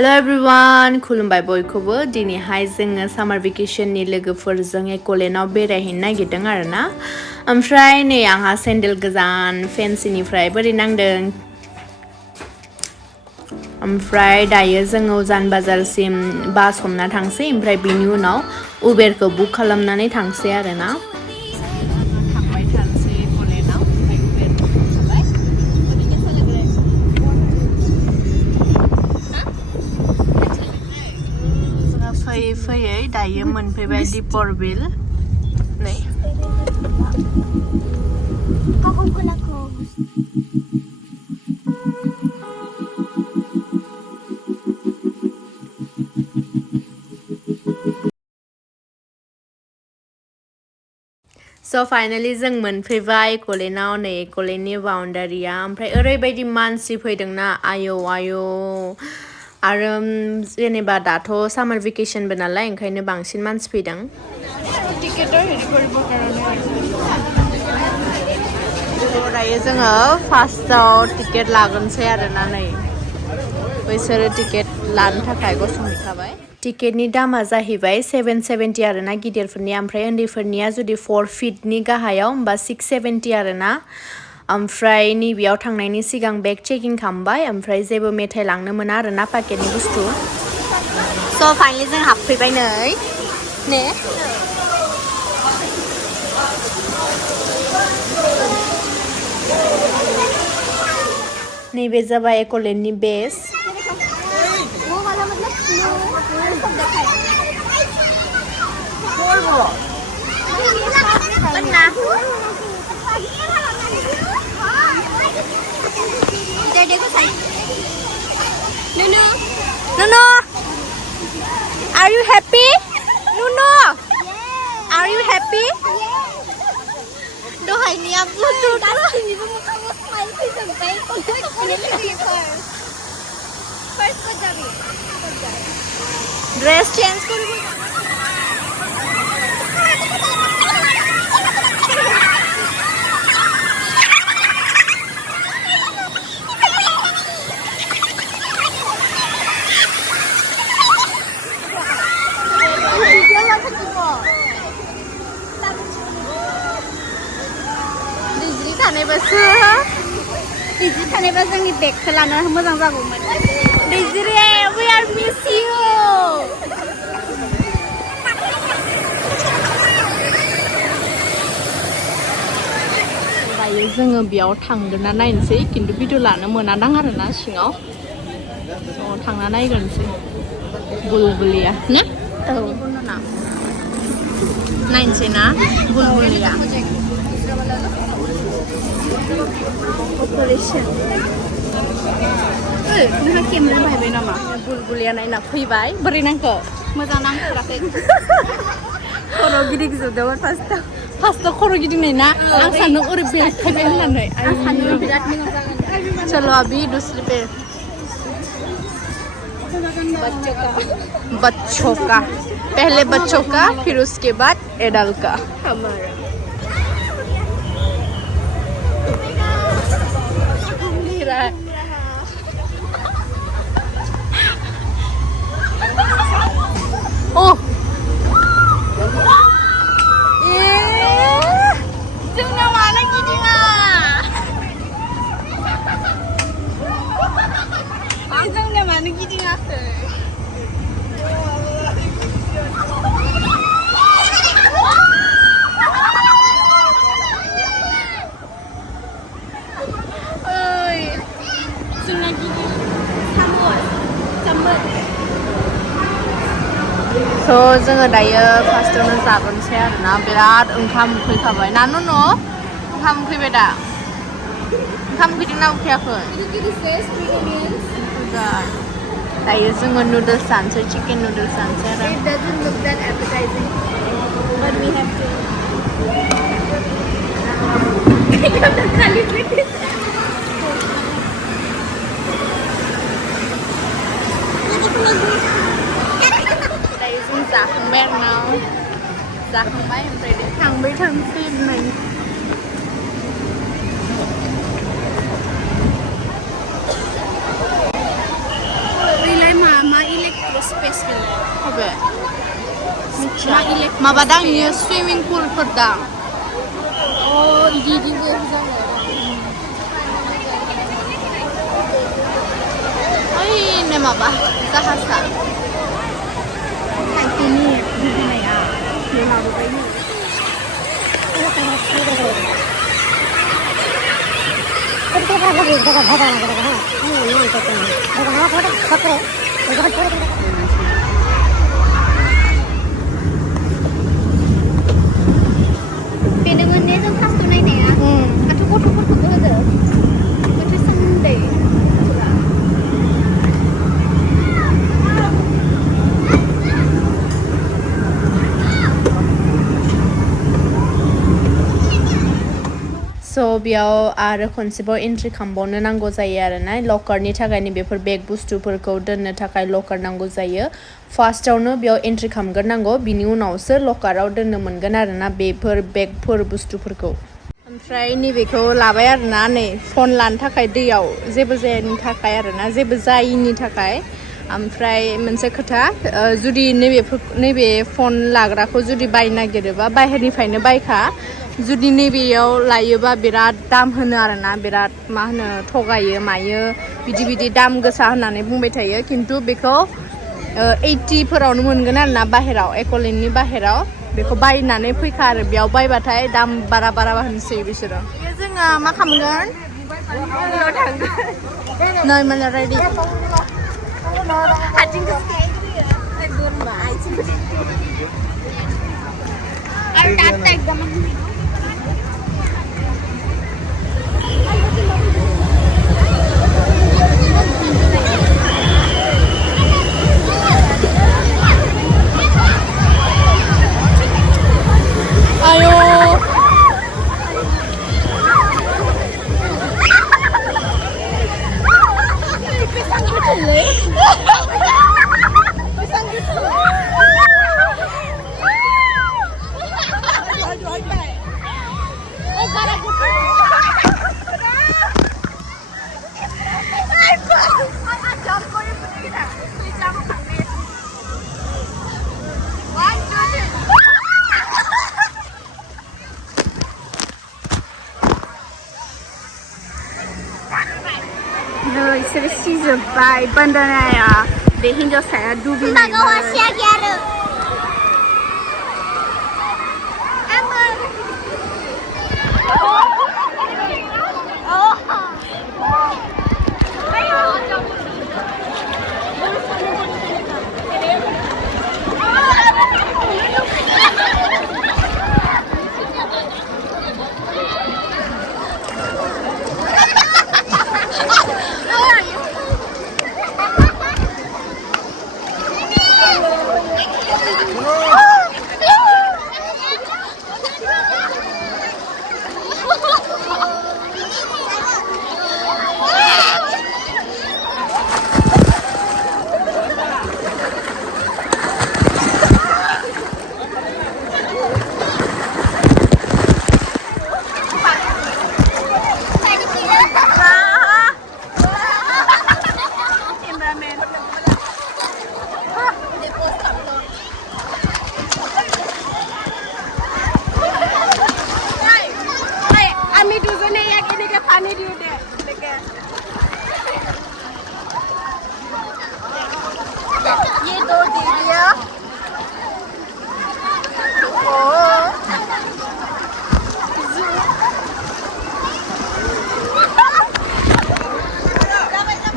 Hello everyone, खुलुमबाय बयखौबो दिनैहाय जोङो सामार भेकेशननि लोगोफोरजों एकलेन्डआव बेरायहैनो नागिरदों आरोना ओमफ्राय नै आंहा सेन्देल गोजान फेन्सिनिफ्राय बोरै नांदों ओमफ्राय दायो जोङो उजान बाजारसिम बास हमना थांसै ओमफ्राय बिनि उनाव उबेरखौ बुक खालामनानै थांसै आरोना फैयै दायो मोनफैबाय दिपर बिल नै So finally जों मोनफैबाय एकलेन्डआव नै एकलेन्डनि बाउन्डारिया ओमफ्राय ओरैबायदि मानसि फैदोंना आयौ आरो जेनेबा दाथ' सामार भेकेशनबो नालाय ओंखायनो बांसिन मानसि फैदों दायो जोङो फार्स्टआव टिकेट लागोनसै आरोना नै बैसोरो टिकेट लानो थाखाय गसंहैखाबाय टिकेटनि दामा जाहैबाय 770 आरोना गिदिरफोरनिया ओमफ्राय उन्दैफोरनिया जुदि 4 फिटनि गाहायाव होमबा 670 आरोना ओमफ्राय नैबेयाव थांनायनि सिगां बेग चेकिं खालामबाय ओमफ्राय जेबो मेथाइ लांनो मोना आरोना पाकेटनि बुस्थु स' फाइनलि जों हाबफैबाय ने नैबे जाबाय एकलेन्डनि base Nuno, are you happy? Nuno, are you happy? Dohainya bluetooth. Dress change kori. Digi थानायबा जोंनि बेगखौ लानो मोजां जागौमोन Digi we are miss you दायो जोङो बेयाव थांगोन ना नायनोसै खिन्थु भिडिअ लानो मोनादां आरोना सिङाव थांना नायग्रोनोसै बुलबुलिया ना औ नायनोसै ना बुलबुलिया Operation. नोंहा केमेरा बाहायबाय नामा? बुलबुलिया नायना फैबाय बोरै नांखो? मोजां नांथाराखै। खर' गिदिंजोबदोंमोन फार्स्टआव खर' गिदिंनाय ना आं सान्दों ओरै बेरखायबाय होननानै आं सान्दों बिराद मोजां जागोन चलो अभी दूसरी पे बच्चों का पहले बच्चों का फिर उसके बाद एडल्ट का हमारा Oh, जोंना माला गिदिङा जोंना मानो गिदिङाखै So जोङो दायो फार्स्टआवनो जाबोनसै आरोना बिराद ओंखाम उखैखाबाय ना न' ओंखाम उखैबाय दा ओंखाम उखैदोंना उखैयाखै दायो जोङो नुडल्स जानोसै चिकेन नुडल्स जानोसै आरो It doesn't look that appetizing but we have to जाखांबाय आरोना जाखांबाय ओमफ्राय थांबाय थांसै नै माबादां इयो स्विमिं पुलफोर दां इदिबो जाबाय ओइनो माबा जाहाजा खायसेनि दुगैनाया बेयाव लाबोबायनो बेनो मोनने जों फार्स्टआव नायनाया माथो गथ'फोरखौबो होदो माथो सोमोन्दै स' बेयाव आरो खनसेबाव एन्ट्रि खालामबावनो नांगौ जायो आरोना लकारनि थाखायनो बेफोर बेग बुस्थुफोरखौ दोननो थाखाय लकार नांगौ जायो फार्स्टआवनो बेयाव एन्ट्रि खालामग्रोनांगौ बिनि उनावसो लकाराव दोननो मोनगोन आरोना बेफोर बेगफोर बुस्थुफोरखौ ओमफ्राय नैबेखौ लाबाय आरोना नै फन लानो थाखाय दैयाव जेबो जायैनि थाखाय आरोना जेबो जायिनि थाखाय ओमफ्राय मोनसे खोथा जुदि नैबे फन लाग्राखौ जुदि बायनो नागिरोबा बाहेरनिफ्रायनो बायखा जुदि नैबेयाव लायोबा बिराद दाम होनो आरोना बिराद मा होनो थगायो मायो बिदि दाम गोसा होननानै बुंबाय थायो खिन्थु बेखौ 80 फोरावनो मोनगोन आरोना बाहेराव एकलेन्डनि बाहेराव बेखौ बायनानै फैखा आरो बेयाव बायबाथाय दाम बारा होनसै बिसोरो जोङो मा खालामगोन नै माने रेडि ayo इसोर सिजोब्बाय बान्दानाया बे हिन्जावसाया दुगैनायमोन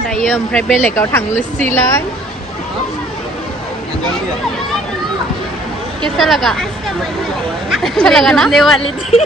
दायो ओमफ्राय बेलेगाव थांनोसैलाय कैसा लगा अच्छा लगा ना डूबने वाली थी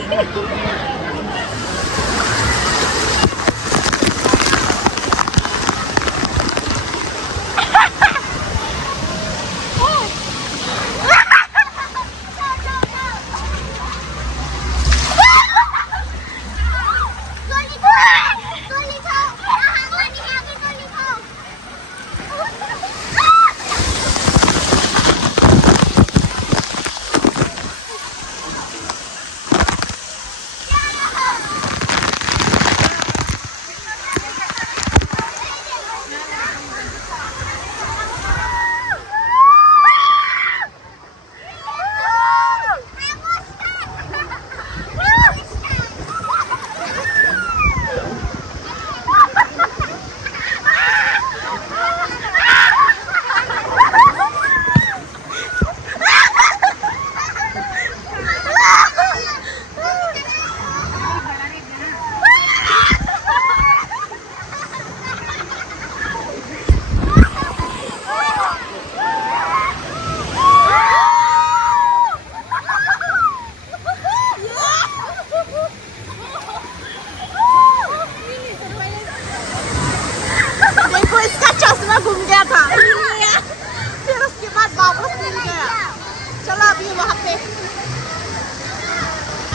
वहाँ पे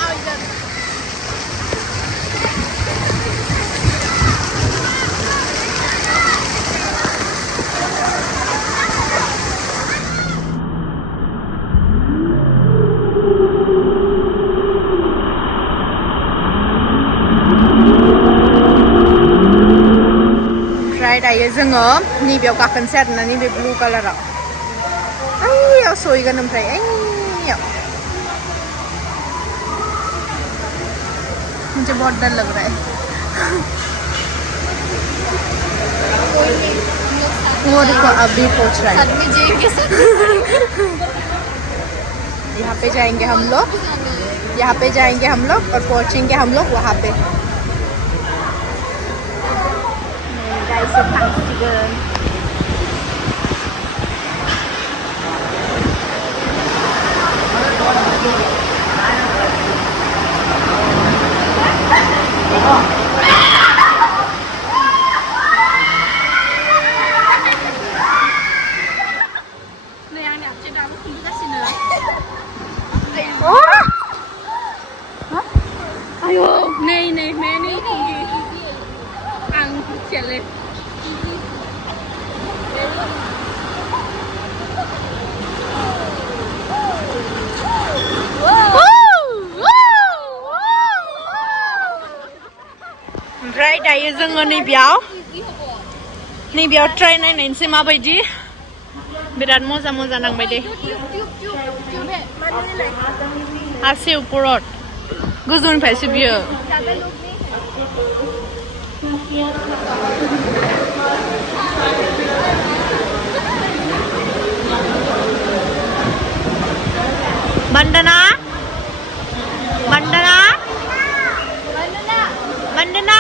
आओ इधर ओमफ्राय दायो जोङो नैबेयाव गाखोनोसै आरोना नैबे ब्लु कालाराव ओइयाव सहैगोन ओमफ्राय ओइयाव मुझे बहुत डर लग रहा है वो देखो अभी पहुंच रहा है यहाँ पे जाएंगे हम लोग यहाँ पे जाएंगे हम लोग और पहुंचेंगे हम लोग वहाँ पे Ayo, nih, meni tinggi. Ang cele. ओमफ्राय दायो जोङो नैबेयाव ट्राइ नायनायनोसै माबायदि बिराद मजा नांबाय दे हारसे उपरत गोजौनिफ्रायसो बियो Bandana Bandana Bandana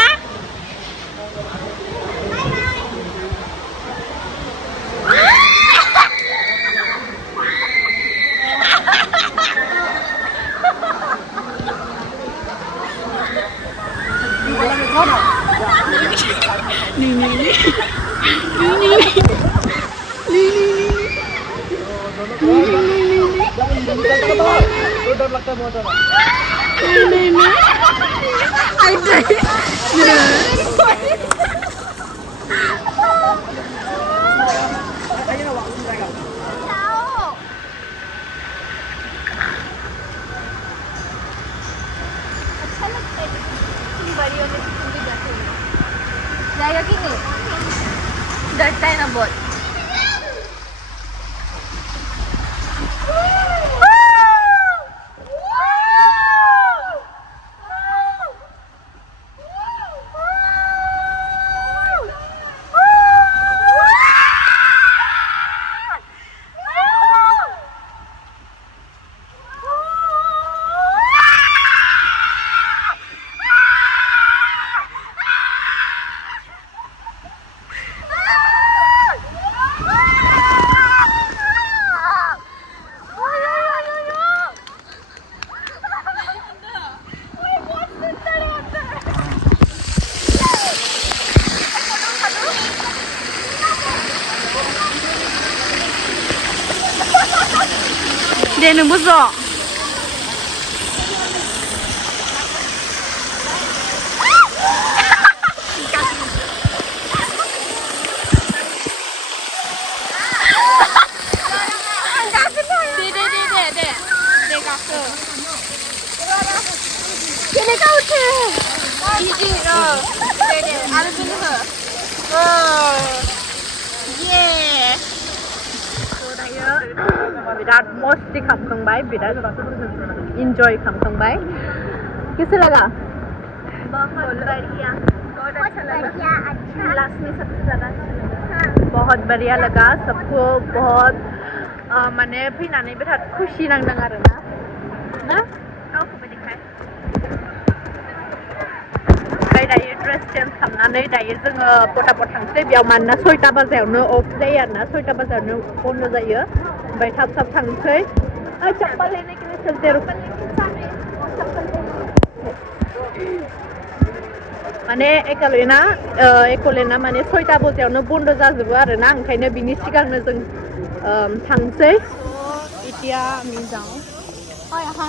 Jaga gini. Datai na bot. Dia nunggu so. Ini kau tu. Ini oh. Dede, ada bini ke? Oh. Yeah. बिराद मस्ती खामखांबाय बिराद इन्जय खामखांबाय कैसे लगा बहुत बढ़िया अच्छा लास्ट में सबसे ज़्यादा अच्छा बहुत बढ़िया लगा सबको बहुत माने फैनानै बिराद खुशी नांदों आरोना ना गावखौबो देखाय ओमफ्राय दायो ड्रेस चेन्ज खालामनानै दायो जोङो पटापट थांसै बेयाव मानोना 6टा बाजायावनो अफ जायो आरोना 6टा बाजायावनो बन्द जायो ओमफ्राय थाब थांसै चप्पल लेने के लिए चलते रुको माने एकलेना माने 6टा बाजायावनो बन्द जाजोबो आरोना ओंखायनो बिनि सिगांनो जों थांसै kia mình giáo ôi ha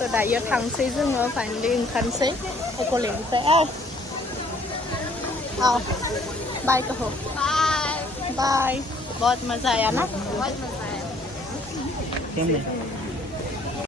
rồi dayo थांसै जोङो फाइनलि ओंखारनोसै एक'लेन्डनिफ्राय बाय कहो बाय बाय बहुत मजा आया ना बहुत मजा आया